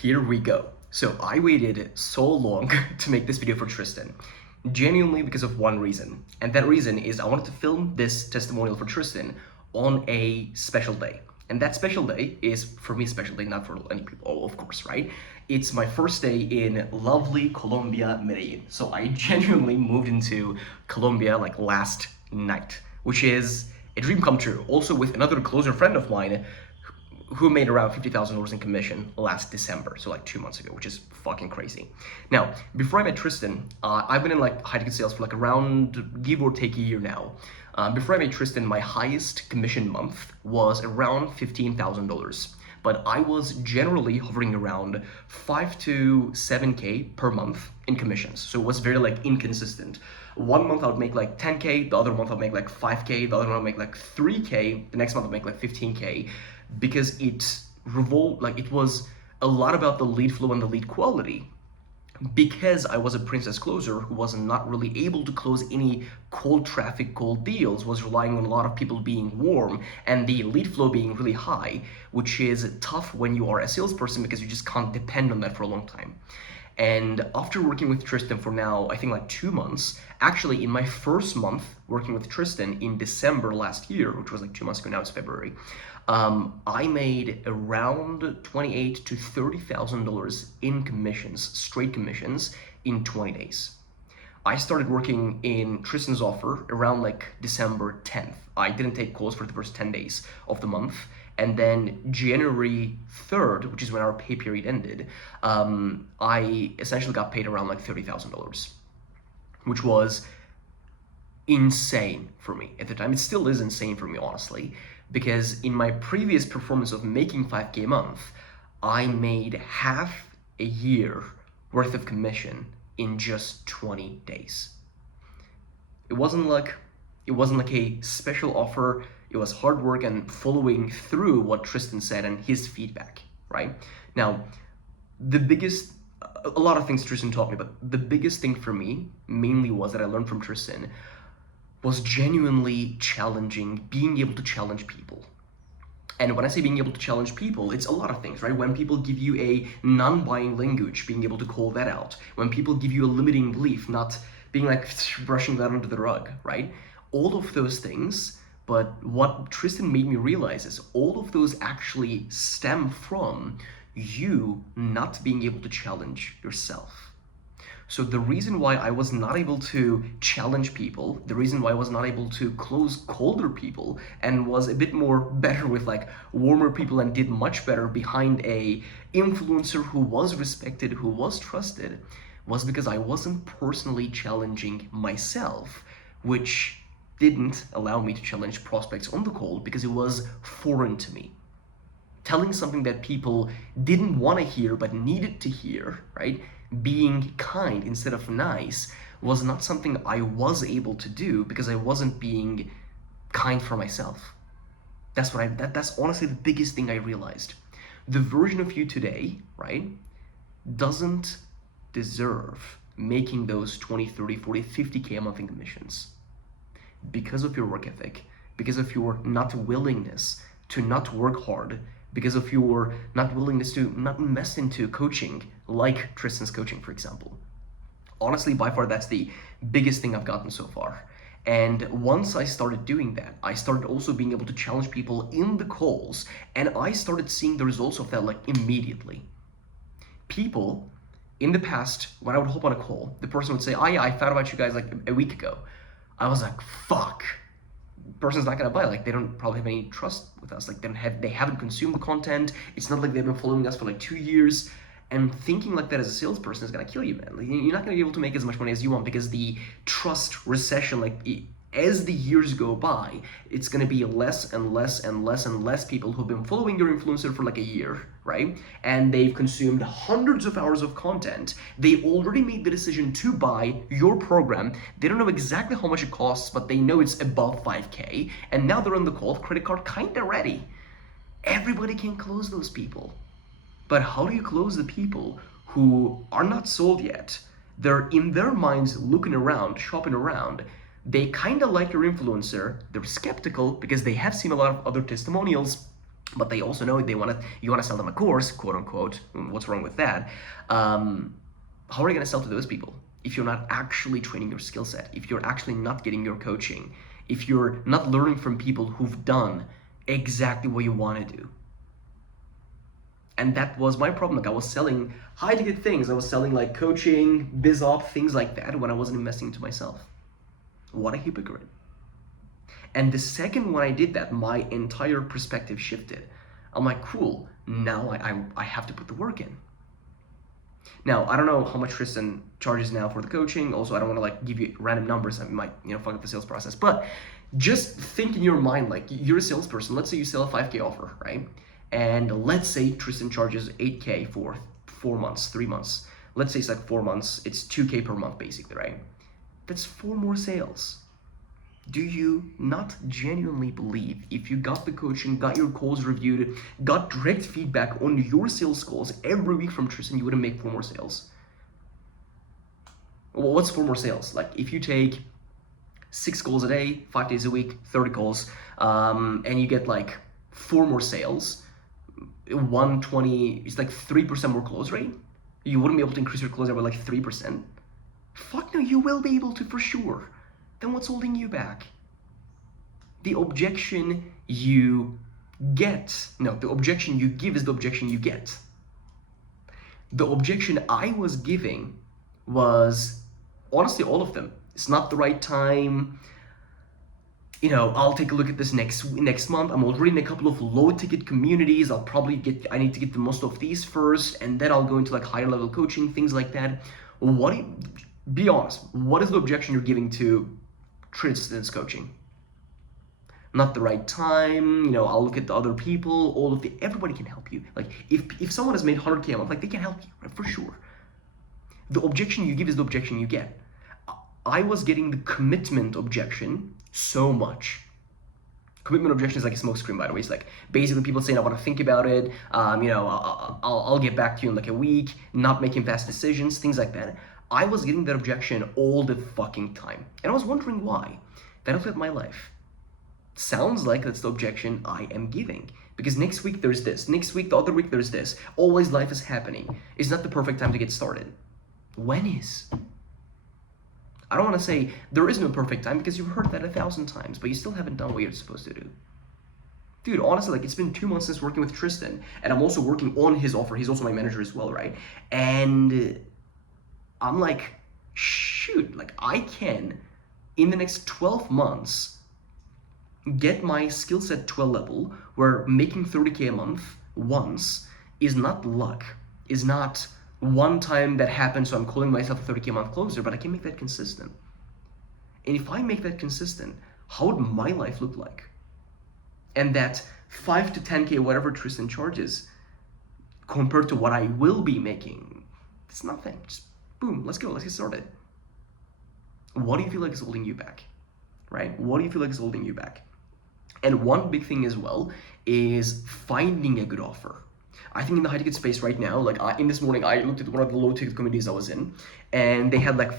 Here we go. So I waited so long to make this video for Tristan, genuinely because of one reason. And that reason is I wanted to film this testimonial for Tristan on a special day. And that special day is, for me, a special day, not for any people, oh, of course, right? It's my first day in lovely Colombia, Medellin. So I genuinely moved into Colombia like last night, which is a dream come true. Also with another closer friend of mine who made around $50,000 in commission last December, so like 2 months ago, which is fucking crazy. Now, before I met Tristan, I've been in like high ticket sales for like around, give or take, a year now. Before I met Tristan, my highest commission month was around $15,000. But I was generally hovering around 5 to 7K per month in commissions. So it was very like inconsistent. One month I would make like 10K, the other month I'd make like 5K, the other month I'd make like 3K, the next month I'd make like 15K, because it was a lot about the lead flow and the lead quality. Because I was a princess closer who was not really able to close any cold traffic, cold deals, was relying on a lot of people being warm and the lead flow being really high, which is tough when you are a salesperson because you just can't depend on that for a long time. And after working with Tristan for now, I think like 2 months, actually in my first month working with Tristan in December last year, which was like 2 months ago, now it's February, I made around $28,000 to $30,000 in commissions, straight commissions, in 20 days. I started working in Tristan's offer around like December 10th. I didn't take calls for the first 10 days of the month. And then January 3rd, which is when our pay period ended, I essentially got paid around like $30,000, which was insane for me at the time. It still is insane for me, honestly, because in my previous performance of making 5K a month, I made half a year worth of commission in just 20 days. It wasn't like a special offer. It was hard work and following through what Tristan said and his feedback, right? Now, a lot of things Tristan taught me, but the biggest thing for me mainly was that I learned from Tristan was genuinely challenging, being able to challenge people. And when I say being able to challenge people, it's a lot of things, right? When people give you a non-buying language, being able to call that out. When people give you a limiting belief, not being like brushing that under the rug, right? All of those things, but what Tristan made me realize is all of those actually stem from you not being able to challenge yourself. So the reason why I was not able to challenge people, the reason why I was not able to close colder people and was a bit more better with like warmer people and did much better behind a influencer who was respected, who was trusted, was because I wasn't personally challenging myself, which didn't allow me to challenge prospects on the cold because it was foreign to me. Telling something that people didn't want to hear but needed to hear, right? Being kind instead of nice was not something I was able to do because I wasn't being kind for myself. That's honestly the biggest thing I realized. The version of you today, right, doesn't deserve making those 20, 30, 40, 50K a month in commissions because of your work ethic, because of your not willingness to not work hard, because of your not willingness to not invest into coaching, like Tristan's coaching, for example. Honestly, by far, that's the biggest thing I've gotten so far. And once I started doing that, I started also being able to challenge people in the calls, and I started seeing the results of that like immediately. People, in the past, when I would hop on a call, the person would say, oh yeah, I found about you guys like a week ago. I was like, fuck. Person's not gonna buy, like they don't probably have any trust with us, like they haven't consumed the content. It's not like they've been following us for like 2 years, and thinking like that as a salesperson is gonna kill you, man. Like, you're not gonna be able to make as much money as you want because the trust recession, as the years go by, it's gonna be less and less and less and less people who've been following your influencer for like a year, right? And they've consumed hundreds of hours of content. They already made the decision to buy your program. They don't know exactly how much it costs, but they know it's above 5K. And now they're on the call, credit card kinda ready. Everybody can close those people. But how do you close the people who are not sold yet? They're in their minds looking around, shopping around. They kind of like your influencer. They're skeptical because they have seen a lot of other testimonials but they also know you want to sell them a course, quote unquote. What's wrong with that? How are you going to sell to those people if you're not actually training your skill set, if you're actually not getting your coaching, if you're not learning from people who've done exactly what you want to do? And that was my problem. Like, I was selling high ticket things. I was selling like coaching, biz op, things like that, when I wasn't investing into myself. What a hypocrite. And the second when I did that, my entire perspective shifted. I'm like, cool, now I have to put the work in. Now, I don't know how much Tristan charges now for the coaching. Also, I don't want to like give you random numbers. I might, fuck up the sales process. But just think in your mind, like, you're a salesperson. Let's say you sell a 5K offer, right? And let's say Tristan charges 8K for 4 months, 3 months. Let's say it's like 4 months. It's 2K per month, basically, right? That's 4 more sales. Do you not genuinely believe if you got the coaching, got your calls reviewed, got direct feedback on your sales calls every week from Tristan, you wouldn't make 4 more sales? Well, what's 4 more sales? Like, if you take 6 calls a day, 5 days a week, 30 calls, and you get like 4 more sales, 120, it's like 3% more close rate. You wouldn't be able to increase your close rate by like 3%. Fuck no, you will be able to for sure. Then what's holding you back? The objection you get, no, the objection you give is the objection you get. The objection I was giving was honestly all of them. It's not the right time. I'll take a look at this next month. I'm already in a couple of low ticket communities. I need to get the most of these first, and then I'll go into like higher level coaching, things like that. Be honest, what is the objection you're giving to Tristan's coaching? Not the right time, I'll look at the other people, everybody can help you. Like, if someone has made 100K a month, like, they can help you, right? For sure. The objection you give is the objection you get. I was getting the commitment objection so much. Commitment objection is like a smokescreen, by the way. It's like basically people saying, I want to think about it, I'll get back to you in like a week, not making fast decisions, things like that. I was getting that objection all the fucking time. And I was wondering why. Then I looked at my life. Sounds like that's the objection I am giving. Because next week there's this, next week, the other week there's this. Always life is happening. It's not the perfect time to get started. When is? I don't want to say there is no perfect time, because you've heard that 1,000 times, but you still haven't done what you're supposed to do. Dude, honestly, like, it's been 2 months since working with Tristan, and I'm also working on his offer. He's also my manager as well, right? And I'm like, shoot, like, I can, in the next 12 months, get my skill set to a level where making 30K a month once is not luck, is not one time that happened, so I'm calling myself a 30K a month closer, but I can make that consistent. And if I make that consistent, how would my life look like? And that 5 to 10K, whatever Tristan charges, compared to what I will be making, it's nothing. Just boom, let's go, let's get started. What do you feel like is holding you back, right? What do you feel like is holding you back? And one big thing as well is finding a good offer. I think in the high ticket space right now, like in this morning, I looked at one of the low ticket communities I was in, and they had like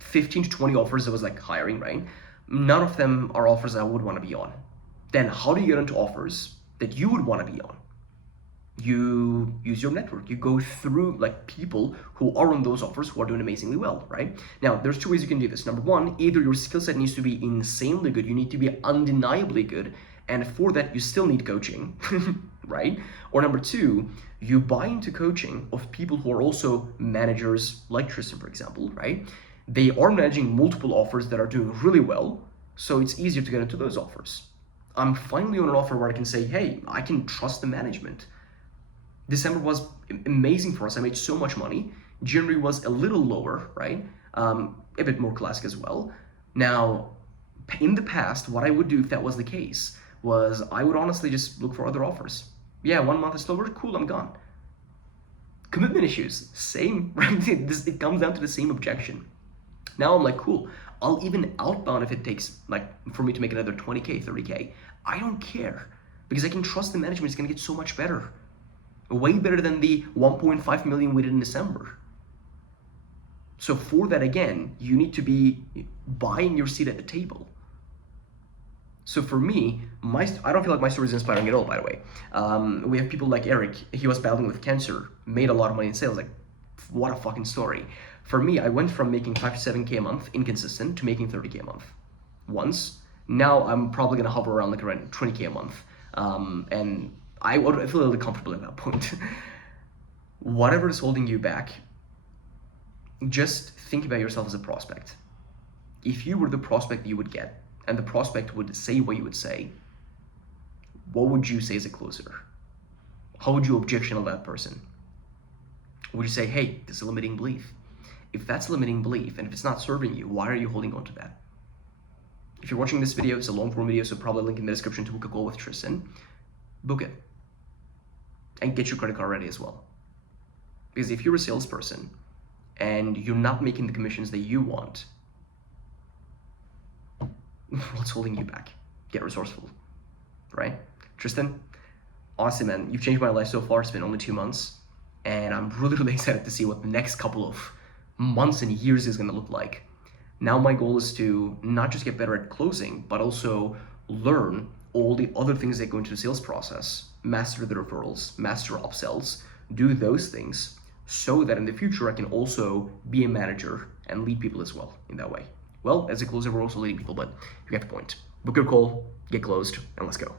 15 to 20 offers that was like hiring, right? None of them are offers I would want to be on. Then how do you get into offers that you would want to be on? You use your network. You go through like people who are on those offers who are doing amazingly well, right? Now, there's 2 ways you can do this. Number one, either your skill set needs to be insanely good. You need to be undeniably good. And for that, you still need coaching, right? Or number 2, you buy into coaching of people who are also managers, like Tristan, for example, right? They are managing multiple offers that are doing really well, so it's easier to get into those offers. I'm finally on an offer where I can say, hey, I can trust the management. December was amazing for us. I made so much money. January was a little lower, right? A bit more classic as well. Now, in the past, what I would do if that was the case was I would honestly just look for other offers. Yeah, 1 month is slower, cool, I'm gone. Commitment issues, same, right? It comes down to the same objection. Now I'm like, cool, I'll even outbound if it takes like for me to make another 20K, 30K. I don't care, because I can trust the management is gonna get so much better. Way better than the 1.5 million we did in December. So for that, again, you need to be buying your seat at the table. So for me, I don't feel like my story is inspiring at all, by the way. We have people like Eric, he was battling with cancer, made a lot of money in sales, like, what a fucking story. For me, I went from making 5 to 7K a month, inconsistent, to making 30K a month. Once. Now I'm probably gonna hover around like around 20K a month. And I feel really comfortable at that point. Whatever is holding you back, just think about yourself as a prospect. If you were the prospect you would get, and the prospect would say what you would say, what would you say as a closer? How would you objection on that person? Would you say, hey, this is a limiting belief? If that's a limiting belief, and if it's not serving you, why are you holding on to that? If you're watching this video, it's a long form video, so probably link in the description to book a call with Tristan. Book it. And get your credit card ready as well. Because if you're a salesperson and you're not making the commissions that you want, what's holding you back? Get resourceful, right? Tristan, honestly, man, you've changed my life so far. It's been only 2 months, and I'm really, really excited to see what the next couple of months and years is gonna look like. Now my goal is to not just get better at closing, but also learn all the other things that go into the sales process, master the referrals, master upsells, do those things, so that in the future I can also be a manager and lead people as well in that way. Well, as a closer, we're also leading people, but you get the point. Book your call, get closed, and let's go.